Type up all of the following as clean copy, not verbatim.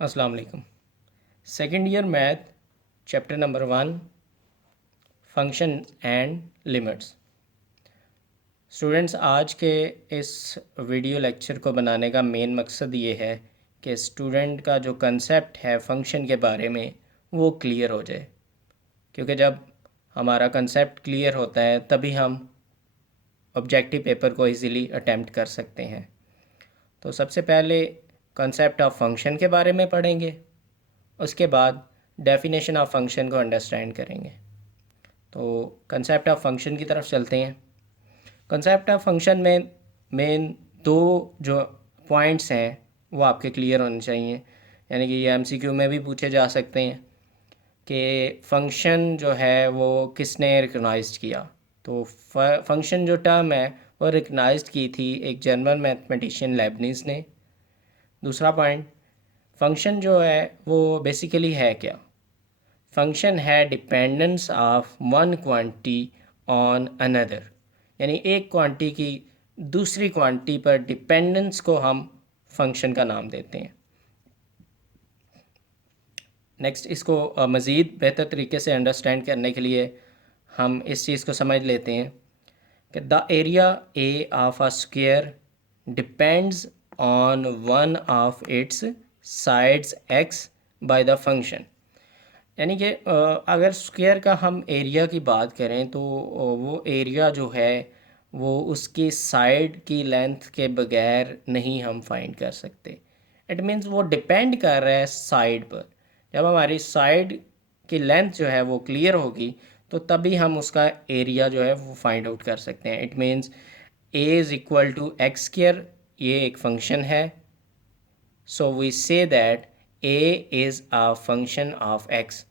अस्सलाम वालेकुम। Second year math chapter number 1 function and limits. Students, आज के इस वीडियो लेक्चर को बनाने का मेन मकसद ये है कि स्टूडेंट का जो कंसेप्ट है फंक्शन के बारे में वो क्लियर हो जाए, क्योंकि जब हमारा कंसेप्ट क्लियर होता है तभी हम ऑब्जेक्टिव पेपर को इजीली अटेम्प्ट कर सकते हैं। तो सबसे पहले कंसेप्ट ऑफ फंक्शन के बारे में पढ़ेंगे, उसके बाद डेफिनेशन ऑफ फंक्शन को अंडरस्टैंड करेंगे। तो कंसेप्ट ऑफ फंक्शन की तरफ चलते हैं। कंसेप्ट ऑफ फंक्शन में मेन दो जो पॉइंट्स हैं वो आपके क्लियर होने चाहिए, यानी कि ये एमसीक्यू में भी पूछे जा सकते हैं कि फंक्शन जो है वो किसने रिकग्नाइज्ड किया। तो फंक्शन जो टर्म है वो रिकग्नाइज्ड की थी एक जर्मन मैथमेटिशियन लेबनिज़ ने। दूसरा पॉइंट, फंक्शन जो है वो बेसिकली है क्या। फंक्शन है dependence of one quantity on another, यानी एक क्वांटिटी की दूसरी क्वांटिटी पर डिपेंडेंस को हम फंक्शन का नाम देते हैं। नेक्स्ट, इसको मज़ीद बेहतर तरीके से अंडरस्टैंड करने के लिए हम इस चीज़ को समझ लेते हैं कि the area A of a square depends on one of its sides x by the function. यानी कि अगर स्क्वायर का हम एरिया की बात करें तो वो एरिया जो है वो उसकी साइड की लेंथ के बगैर नहीं हम फाइंड कर सकते। इट मीन्स वो डिपेंड कर रहा है साइड पर। जब हमारी साइड की लेंथ जो है वो क्लियर होगी तो तभी हम उसका एरिया जो है वो फाइंड आउट कर सकते हैं। It means A is equal to X square, ये एक फंक्शन है। So we say that A is a function of X.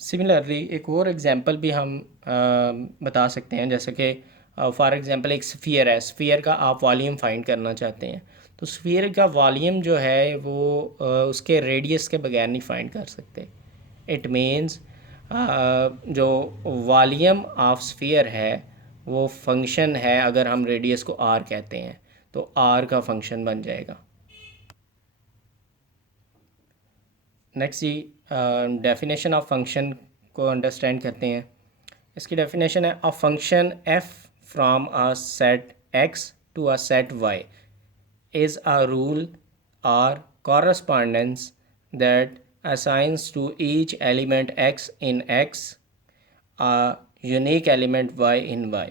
Similarly एक और एग्जांपल भी हम बता सकते हैं, जैसे कि फॉर एग्जांपल एक स्फीयर है। स्फीयर का आप वॉल्यूम फाइंड करना चाहते हैं तो स्फीयर का वॉल्यूम जो है वो उसके रेडियस के बगैर नहीं फाइंड कर सकते। इट मीन्स जो वॉल्यूम ऑफ स्फीयर है वो फंक्शन है। अगर हम रेडियस को आर कहते हैं तो आर का फंक्शन बन जाएगा। नेक्स्ट जी, डेफिनेशन ऑफ फंक्शन को अंडरस्टैंड करते हैं। इसकी डेफिनेशन है a function F from a set X to a set Y is a rule or correspondence that assigns to each element x in x a unique element y in y।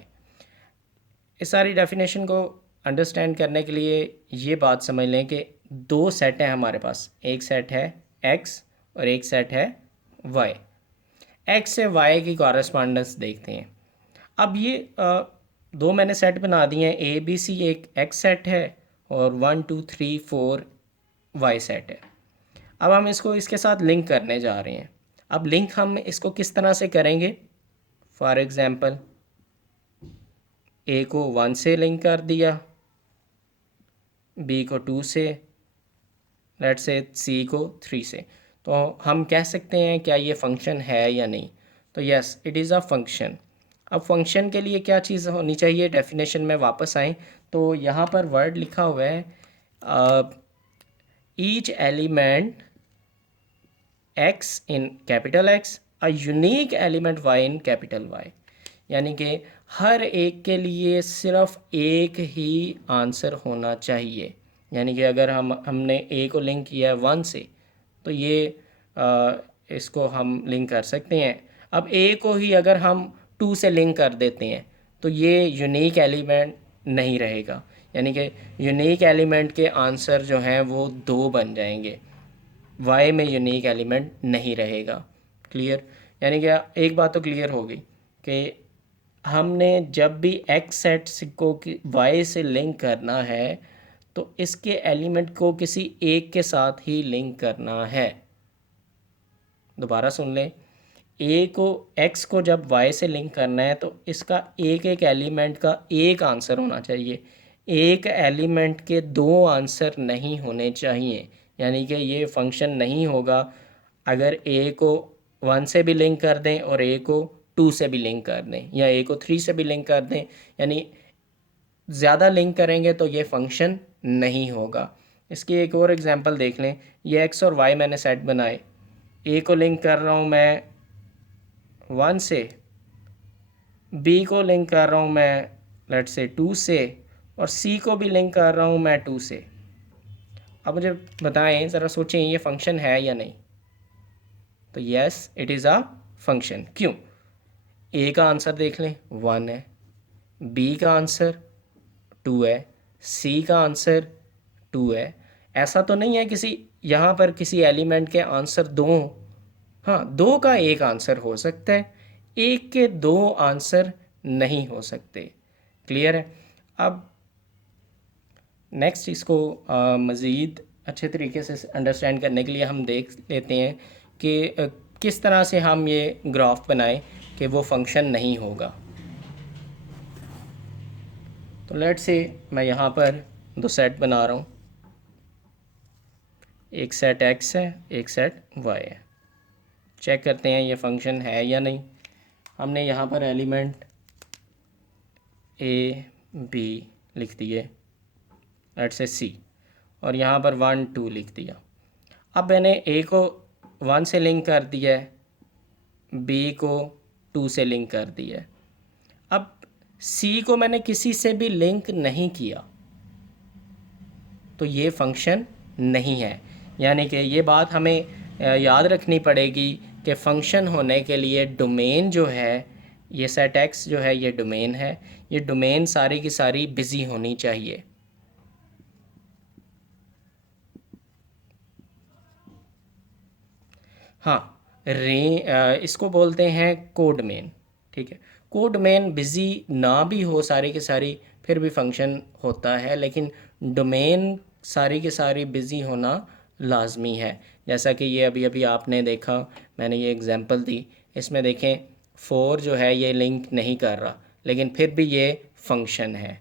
इस सारी definition को understand करने के लिए ये बात समझ लें कि दो सेट हैं हमारे पास। एक सेट है x और एक सेट है y। x से y की कॉरस्पॉन्डेंस देखते हैं। अब ये दो मैंने सेट बना दिए हैं। ए बी सी एक x सेट है और 1 2 3 4 y सेट है। अब हम इसको इसके साथ लिंक करने जा रहे हैं। अब लिंक हम इसको किस तरह से करेंगे। फॉर एग्ज़ाम्पल ए को 1 से लिंक कर दिया, बी को 2 से, लेट से सी को 3 से। तो हम कह सकते हैं क्या ये फंक्शन है या नहीं। तो yes, it is a function. अब फंक्शन के लिए क्या चीज़ होनी चाहिए, डेफिनेशन में वापस आएँ तो यहाँ पर वर्ड लिखा हुआ है each element X in capital X a unique element Y in capital Y. यानी कि हर एक के लिए सिर्फ एक ही आंसर होना चाहिए। यानी कि अगर हमने ए को लिंक किया है 1 से तो ये इसको हम लिंक कर सकते हैं। अब ए को ही अगर हम 2 से लिंक कर देते हैं तो ये यूनिक एलिमेंट नहीं रहेगा। यानी कि यूनिक एलिमेंट के आंसर जो हैं वो 2 बन जाएंगे, वाई में यूनिक एलिमेंट नहीं रहेगा। क्लियर। यानी कि एक बात तो क्लियर होगी कि हमने जब भी एक्स सेट को वाई से लिंक करना है तो इसके एलिमेंट को किसी एक के साथ ही लिंक करना है। दोबारा सुन लें, ए को एक्स को जब वाई से लिंक करना है तो इसका एक एक एलिमेंट का एक आंसर होना चाहिए। एक एलिमेंट के दो आंसर नहीं होने चाहिए। यानी कि ये फंक्शन नहीं होगा अगर ए को 1 से भी लिंक कर दें और ए को 2 से भी लिंक कर दें, या ए को 3 से भी लिंक कर दें। यानी ज़्यादा लिंक करेंगे तो ये फंक्शन नहीं होगा। इसकी एक और एग्जांपल देख लें। ये एक्स और वाई मैंने सेट बनाए, ए को लिंक कर रहा हूँ मैं 1 से, बी को लिंक कर रहा हूँ मैं लेट्स से 2 से, और सी को भी लिंक कर रहा हूँ मैं 2 से। अब मुझे बताएं, ज़रा सोचें, ये फंक्शन है या नहीं? तो yes, it is a function. क्यों? ए का आंसर देख लें 1 है, बी का आंसर 2 है, सी का आंसर 2 है। ऐसा तो नहीं है किसी यहाँ पर किसी एलिमेंट के आंसर 2 हों। हाँ, 2 का एक आंसर हो सकता है, एक के 2 आंसर नहीं हो सकते। क्लियर है? अब नेक्स्ट इसको मज़ीद अच्छे तरीके से अंडरस्टैंड करने के लिए हम देख लेते हैं कि किस तरह से हम ये ग्राफ बनाएं कि वो फंक्शन नहीं होगा। तो लेट्स से मैं यहाँ पर दो सेट बना रहा हूँ, एक सेट x है, एक सेट y है। चेक करते हैं ये फंक्शन है या नहीं। हमने यहाँ पर एलिमेंट a b लिख दिए, लेट्स से c, और यहाँ पर 1 2 लिख दिया। अब मैंने a को 1 से लिंक कर दिया है, b को 2 से लिंक कर दिया है। अब c को मैंने किसी से भी लिंक नहीं किया तो ये फंक्शन नहीं है। यानी कि ये बात हमें याद रखनी पड़ेगी कि फ़ंक्शन होने के लिए डोमेन जो है, ये सेट एक्स जो है ये डोमेन है, ये डोमेन सारी की सारी बिज़ी होनी चाहिए। हाँ, इसको बोलते हैं कोड मेन। ठीक है, कोड मेन बिज़ी ना भी हो सारी की सारी, फिर भी फंक्शन होता है, लेकिन डोमेन सारी की सारी बिज़ी होना लाजमी है। जैसा कि ये अभी अभी आपने देखा, मैंने ये एग्जांपल दी, इसमें देखें 4 जो है ये लिंक नहीं कर रहा, लेकिन फिर भी ये फंक्शन है।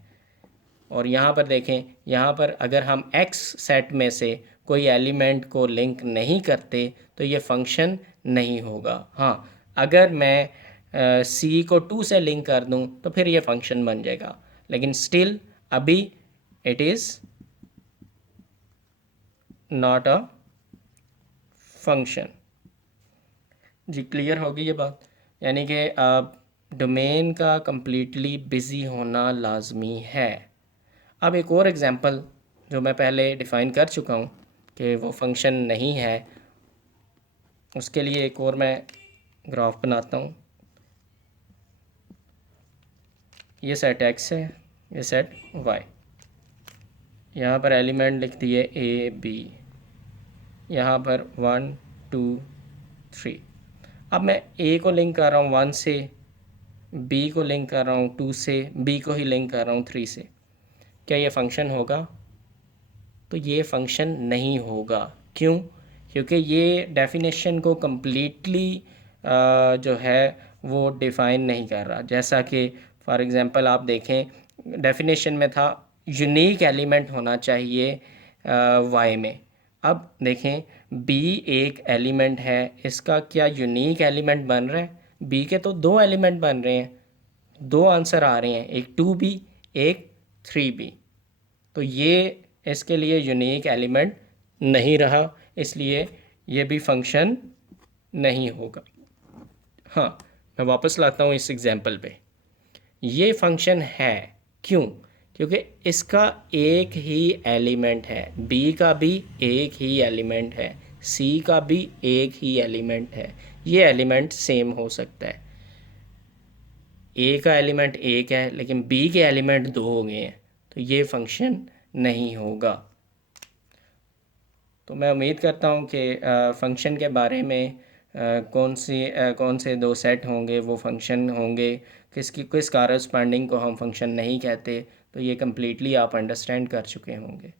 और यहाँ पर देखें, यहाँ पर अगर हम x सेट में से कोई एलिमेंट को लिंक नहीं करते तो ये फंक्शन नहीं होगा। हाँ, अगर मैं c को 2 से लिंक कर दूँ तो फिर ये फंक्शन बन जाएगा, लेकिन स्टिल अभी it is not a function. जी, क्लियर होगी ये बात? यानी कि डोमेन का कम्प्लीटली बिज़ी होना लाजमी है। अब एक और एग्जांपल जो मैं पहले डिफ़ाइन कर चुका हूँ कि वो फंक्शन नहीं है, उसके लिए एक और मैं ग्राफ बनाता हूँ। ये सेट x है, ये सेट y। यहाँ पर एलिमेंट लिख दिए a b, यहाँ पर 1 2 3। अब मैं a को लिंक कर रहा हूँ 1 से, b को लिंक कर रहा हूँ 2 से, b को ही लिंक कर रहा हूँ 3 से। क्या ये फंक्शन होगा? तो ये फंक्शन नहीं होगा। क्यों? क्योंकि ये डेफिनेशन को कम्प्लीटली जो है वो डिफ़ाइन नहीं कर रहा। जैसा कि फॉर एग्ज़ाम्पल आप देखें, डेफिनेशन में था यूनिक एलिमेंट होना चाहिए वाई में। अब देखें, बी एक एलिमेंट है, इसका क्या यूनिक एलिमेंट बन रहा है? बी के तो 2 एलिमेंट बन रहे हैं, 2 आंसर आ रहे हैं, एक 2b एक 3b। तो ये इसके लिए यूनिक एलिमेंट नहीं रहा, इसलिए ये भी फंक्शन नहीं होगा। हाँ, मैं वापस लाता हूँ इस एग्जांपल पे। ये फंक्शन है। क्यों? क्योंकि इसका एक ही एलिमेंट है, बी का भी एक ही एलिमेंट है, सी का भी एक ही एलिमेंट है। ये एलिमेंट सेम हो सकता है, ए का एलिमेंट एक है लेकिन बी के एलिमेंट 2 हो गए हैं, तो ये फंक्शन नहीं होगा। तो मैं उम्मीद करता हूँ कि फ़ंक्शन के बारे में कौन से 2 सेट होंगे वो फंक्शन होंगे, किस कारस्पॉन्डिंग को हम फंक्शन नहीं कहते, तो ये कम्प्लीटली आप अंडरस्टैंड कर चुके होंगे।